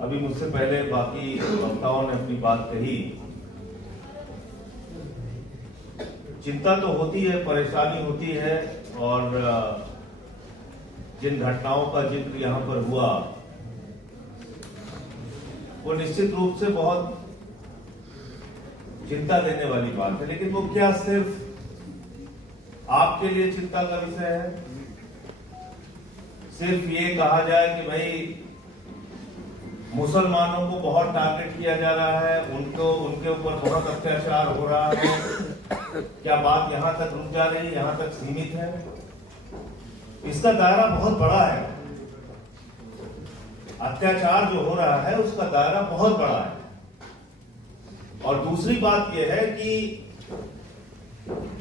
अभी मुझसे पहले बाकी वक्ताओं ने अपनी बात कही। चिंता तो होती है, परेशानी होती है, और जिन घटनाओं का जिक्र यहाँ पर हुआ वो निश्चित रूप से बहुत चिंता देने वाली बात है। लेकिन वो क्या सिर्फ आपके लिए चिंता का विषय है? सिर्फ ये कहा जाए कि भाई मुसलमानों को बहुत टारगेट किया जा रहा है, उनके ऊपर बहुत अत्याचार हो रहा है, क्या बात यहां तक रुक जा रही है, यहां तक सीमित है? इसका दायरा बहुत बड़ा है। अत्याचार जो हो रहा है उसका दायरा बहुत बड़ा है। और दूसरी बात यह है कि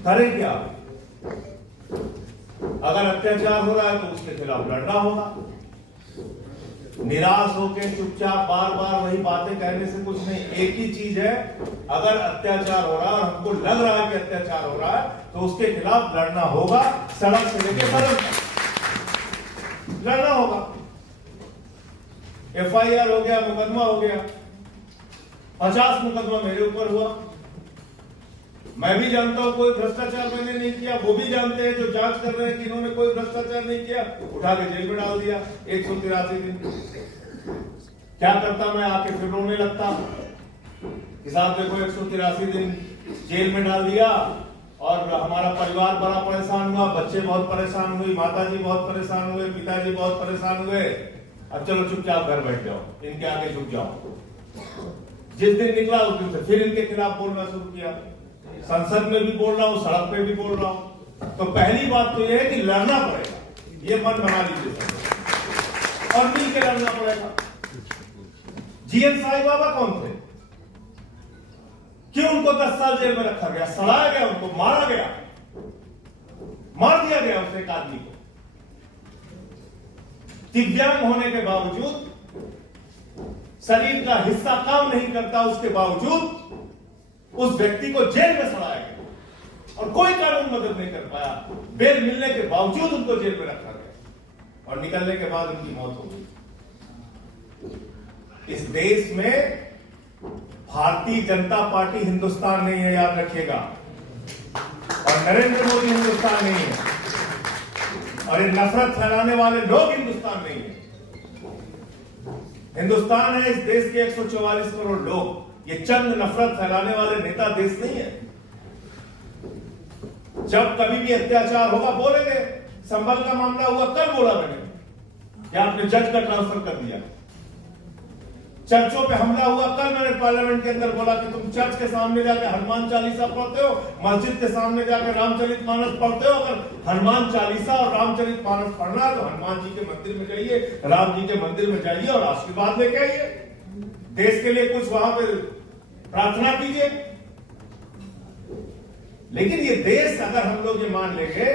करें क्या? अगर अत्याचार हो रहा है तो उसके खिलाफ लड़ना होगा। निराश होकर चुपचाप बार बार वही बातें कहने से कुछ नहीं। एक ही चीज है, अगर अत्याचार हो रहा है और हमको लग रहा है कि अत्याचार हो रहा है तो उसके खिलाफ लड़ना होगा। सड़क से लेकर सड़क लड़ना होगा। FIR हो गया, मुकदमा हो गया, 50 मुकदमा मेरे ऊपर हुआ। मैं भी जानता हूं कोई भ्रष्टाचार मैंने नहीं किया, वो भी जानते हैं जो जांच कर रहे हैं कि इन्होंने कोई भ्रष्टाचार नहीं किया, उठा के जेल में डाल दिया 183 दिन। क्या करता मैं? आके फिर रोने लगता कि साहब देखो 183 दिन जेल में डाल दिया और हमारा परिवार बड़ा परेशान हुआ, बच्चे बहुत परेशान हुए, माताजी बहुत परेशान हुए, पिताजी बहुत परेशान हुए। अब चलो चुपचाप घर बैठ जाओ, इनके आगे झुक जाओ। जिस दिन निकला उस दिन से फिर इनके खिलाफ बोलना शुरू किया। संसद में भी बोल रहा हूं, सड़क पे भी बोल रहा हूं। तो पहली बात तो यह है कि लड़ना पड़ेगा, ये मन बना लीजिए सब, और मिल के लड़ना पड़ेगा। GN साईं बाबा कौन थे? क्यों उनको 10 साल जेल में रखा गया? सड़ाया गया, उनको मारा गया, मार दिया गया उस एक आदमी को। दिव्यांग होने के बावजूद, शरीर का हिस्सा काम नहीं करता उसके बावजूद उस व्यक्ति को जेल में सड़ाया गया और कोई कानून मदद नहीं कर पाया। बेल मिलने के बावजूद उनको जेल में रखा गया और निकलने के बाद उनकी मौत हो गई। इस देश में भारतीय जनता पार्टी हिंदुस्तान नहीं है, याद रखिएगा, और नरेंद्र मोदी हिंदुस्तान नहीं है, और ये नफरत फैलाने वाले लोग हिंदुस्तान नहीं है। हिंदुस्तान है इस देश के 144 करोड़ लोग। ये चंद नफरत फैलाने वाले नेता देश नहीं है। जब कभी भी अत्याचार होगा बोलेंगे। संभल का मामला हुआ, कल बोला मैंने कि आपने जज का ट्रांसफर कर दिया। चर्चों पे हमला हुआ, कल मैंने पार्लियामेंट के अंदर बोला कि तुम चर्च के सामने जाकर हनुमान चालीसा पढ़ते हो, मस्जिद के सामने जाकर रामचरितमानस पढ़ते हो। अगर हनुमान चालीसा और रामचरितमानस पढ़ना है तो हनुमान जी के मंदिर में जाइए, राम जी के मंदिर में जाइए और आशीर्वाद लेके आइए। देश के लिए कुछ वहां पे प्रार्थना कीजिए। लेकिन ये देश, अगर हम लोग ये मान लेंगे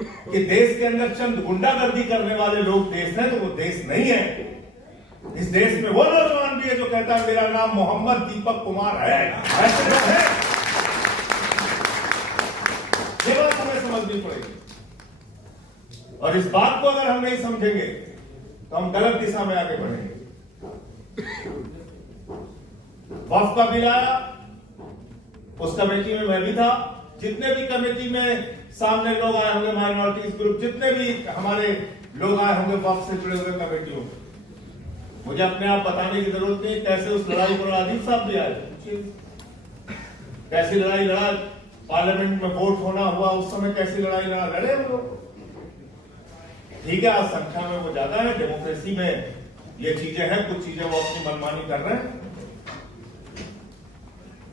कि देश के अंदर चंद गुंडागर्दी करने वाले लोग देश हैं, तो वो देश नहीं है। इस देश में वो नौजवान भी है जो कहता है मेरा नाम मोहम्मद दीपक कुमार है। ऐसे लोग हैं। ये बात हमें समझनी पड़ेगी, और इस बात को अगर हम नहीं समझेंगे तो हम गलत दिशा में आगे बढ़ेंगे। वक्फ का बिल आया, उस कमेटी में मैं भी था। जितने भी कमेटी में सामने लोग आए होंगे, माइनॉरिटीज ग्रुप, जितने भी हमारे लोग आए होंगे वक्फ से जुड़े हुए कमेटियों, मुझे अपने आप बताने की जरूरत नहीं कैसे उस लड़ाई पर आदिल साहब भी आए, कैसी लड़ाई लड़ा। पार्लियामेंट में वोट होना हुआ उस समय कैसी लड़ाई लड़े हम लोग। ठीक है, आज संख्या में वो ज्यादा है, डेमोक्रेसी में ये चीजें हैं, कुछ चीजें वो अपनी मनमानी कर रहे हैं।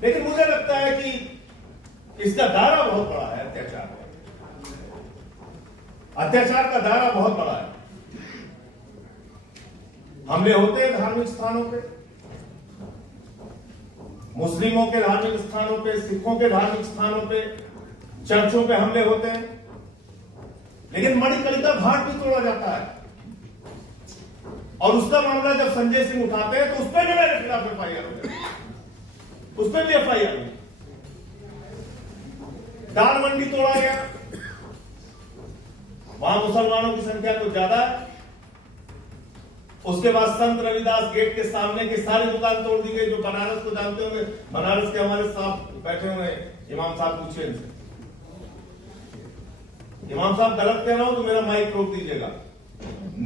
लेकिन मुझे लगता है कि इसका दायरा बहुत बड़ा है। अत्याचार का दायरा बहुत बड़ा है। हमले होते हैं धार्मिक स्थानों पे, मुस्लिमों के धार्मिक स्थानों पे, सिखों के धार्मिक स्थानों पे, चर्चों पे हमले होते हैं। लेकिन मणिकर्णिका घाट भी तोड़ा जाता है, और उसका मामला जब संजय सिंह उठाते हैं तो उस पर भी मेरे खिलाफ FIR हो गया, उस पर भी FIR हुई। दाल मंडी तोड़ा गया, वहां मुसलमानों की संख्या कुछ ज्यादा है, उसके बाद संत रविदास गेट के सामने की सारी दुकान तोड़ दी गई। जो बनारस को जानते होंगे, बनारस के हमारे साहब बैठे हुए हैं, इमाम साहब, पूछिए इनसे। इमाम साहब गलत कह रहा हूं तो मेरा माइक रोक दीजिएगा।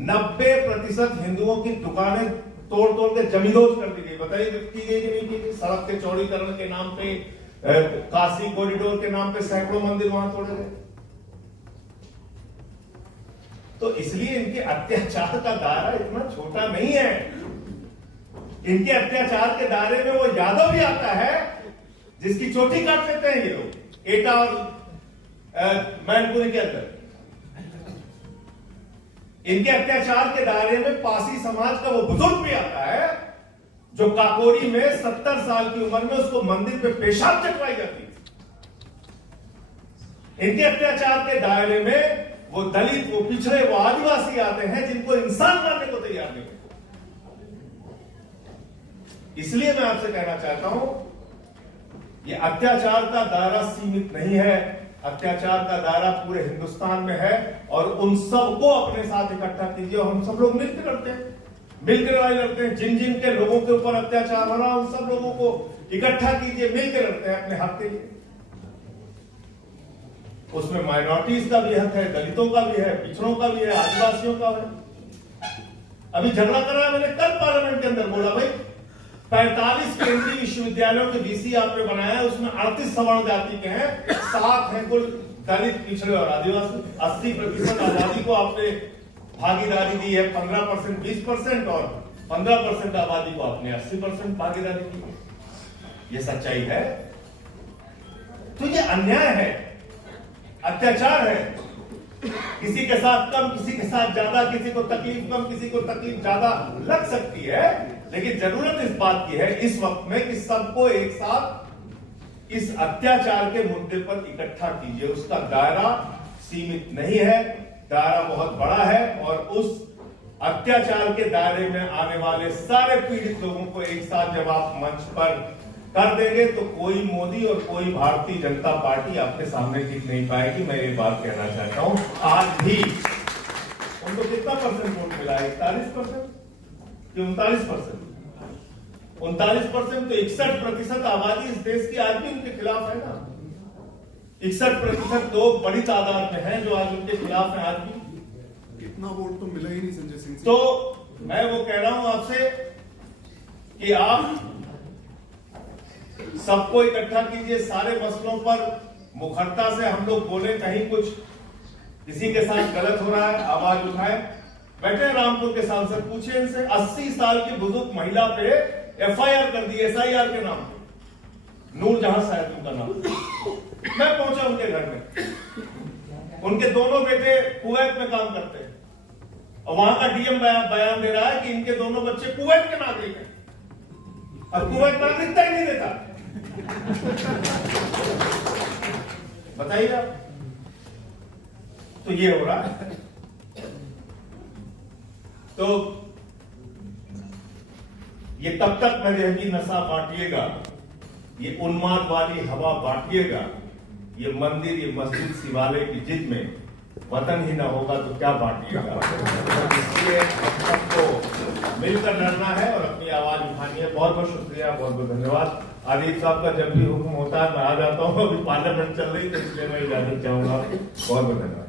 90% हिंदुओं की दुकानें तोड़ तोड़ के जमींदोज कर दी गई। बताइए की गई कि नहीं की गई? सड़क के चौड़ीकरण के नाम पे, काशी कॉरिडोर के नाम पे सैकड़ों मंदिर वहां तोड़े गए। तो इसलिए इनके अत्याचार का दायरा इतना छोटा नहीं है। इनके अत्याचार के दायरे में वो यादव भी आता है जिसकी चोटी काट लेते हैं ये लोग एटा और मैनपुरी के अंदर। इनके अत्याचार के दायरे में पासी समाज का वो बुजुर्ग भी आता है जो काकोरी में 70 साल की उम्र में उसको मंदिर पे पेशाब चटवाई जाती है। इनके अत्याचार के दायरे में वो दलित, वो पिछड़े, वो आदिवासी आते हैं जिनको इंसान मानने को तैयार नहीं। इसलिए मैं आपसे कहना चाहता हूं, ये अत्याचार का दायरा सीमित नहीं है, अत्याचार का दायरा पूरे हिंदुस्तान में है। और उन सबको अपने साथ इकट्ठा कीजिए और हम सब लोग मिलकर लड़ते हैं, मिलकर लड़ाई लड़ते हैं। जिन जिन के लोगों के ऊपर अत्याचार हो रहा है उन सब लोगों को इकट्ठा कीजिए, मिलकर लड़ते हैं अपने हक के लिए। उसमें माइनॉरिटीज का भी हक है, दलितों का भी है, पिछड़ों का भी है, आदिवासियों का है। अभी झगड़ा कर रहा है, मैंने कल पार्लियामेंट के अंदर बोला, भाई 45 केंद्रीय विश्वविद्यालयों के वीसी आपने बनाया, उसमें 38 सवर्ण जाति के हैं, 7 हैं कुल दलित, पिछड़े और आदिवासी। 80% आबादी को आपने भागीदारी दी है, 15% 20% और 15% आबादी को आपने 80% भागीदारी दी है। ये सच्चाई है। तो ये अन्याय है, अत्याचार है। किसी के साथ कम, किसी के साथ ज्यादा, किसी को तकलीफ कम, किसी को तकलीफ ज्यादा लग सकती है, लेकिन जरूरत इस बात की है इस वक्त में कि सबको एक साथ इस अत्याचार के मुद्दे पर इकट्ठा कीजिए। उसका दायरा सीमित नहीं है, दायरा बहुत बड़ा है। और उस अत्याचार के दायरे में आने वाले सारे पीड़ित लोगों को एक साथ जब आप मंच पर कर देंगे तो कोई मोदी और कोई भारतीय जनता पार्टी आपके सामने टिक नहीं पाएगी। मैं ये बात कहना चाहता हूं। आज भी उनको कितना परसेंट वोट मिला है? 41% कि 39%? 39% तो 61% आबादी इस देश की आज भी उनके खिलाफ है ना। 61% लोग बड़ी तादाद में हैं जो आज उनके खिलाफ है। आज भी इतना वोट तो मिला ही नहीं संजय सिंह से। तो मैं वो कह रहा हूं आपसे कि आप सबको इकट्ठा कीजिए सारे मसलों पर। मुखरता से हम लोग बोले, कहीं कुछ किसी के साथ गलत हो रहा है आवाज उठाए। बैठे रामपुर के सांसद, पूछे इनसे, 80 साल की बुजुर्ग महिला पे FIR कर दी SIR के नाम पे, नूरजहां शायद उनका नाम। मैं पहुंचा उनके घर में, उनके दोनों बेटे कुवैत में काम करते हैं और वहां का DM बयान दे रहा है कि इनके दोनों बच्चे कुवैत के नागरिक हैं और कुवैत नागरिकता ही नहीं देता। बताइए आप। तो ये हो रहा है। तो ये तब तक मजहबी नशा बांटिएगा, ये उन्माद वाली हवा बांटिएगा, ये मंदिर, ये मस्जिद, शिवालय की जिद में वतन ही ना होगा तो क्या बांटिएगा। इसलिए सबको मिलकर लड़ना है और अपनी आवाज उठानी है। बहुत बहुत शुक्रिया, बहुत बहुत धन्यवाद। आदित्य साहब का जब भी हुक्म होता है मैं आ जाता हूँ। अभी पार्लियामेंट चल रही है तो इसलिए मैं इजाजत चाहूंगा। बहुत बहुत धन्यवाद।